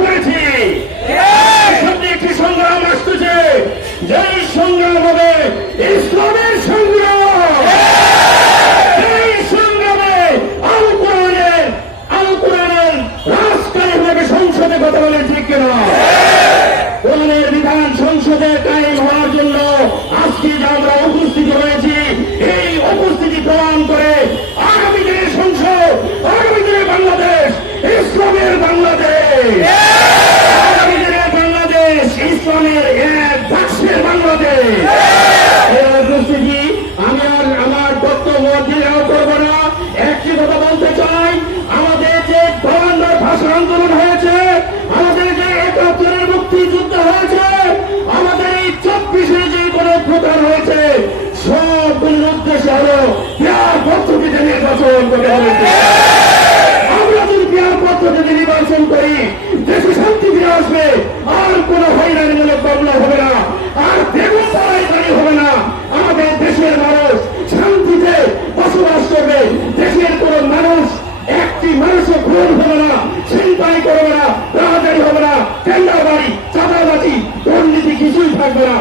করেছি। সামনে একটি সংগ্রাম আসতেছে, যেই সংগ্রাম হবে ইসলামের সংগ্রাম। এই সংগ্রামে আল কোরআনের রাজকারীভাবে সংসদে কথা বলে, ঠিক কিনা? কোরআনের বিধান সংসদে কায়েম হওয়ার জন্য আজকে যে আমরা উপস্থিত হয়েছি, এই উপস্থিতি প্রমাণ করে আগামী দিনের সংসদ, আগামী দিনের বাংলাদেশ ইসলামের বাংলাদেশ, আগামী দিনের বাংলাদেশ ইসলামের এক বাক্সের বাংলাদেশ। এই উপস্থিতি আমি আর আমার বক্তব্য দীর্ঘ করবো না। একটি কথা বলতে চাই, আমাদের যে গভর্নর ভাষা আন্দোলন হয়েছে, আমাদের যে ৭১-এর মুক্তিযুদ্ধ হয়েছে, আমাদের এই ২৪-এ যে কোনো প্রকার হয়েছে, সবগুলোর উদ্দেশ্য হল পেয়ার পদ্ধতিতে নির্বাচন করতে হবে। আমরা যদি পেয়ার পদ্ধতিতে নির্বাচন করি, দেশে শান্তি ফিরে আসবে, আর কোন হয়রানিমূলক মামলা হবে না, আর বেগুন পাড়াই হবে না। আমাদের দেশের মানুষ শান্তিতে বসবাস করবে, দেশের কোন মানুষ একটি মানুষও খুন হবে না, ছিনতাই করবে না, রাহাজারি হবে না, টেন্ডারবাজি, চাঁদাবাজি, দুর্নীতি কিছুই থাকবে না।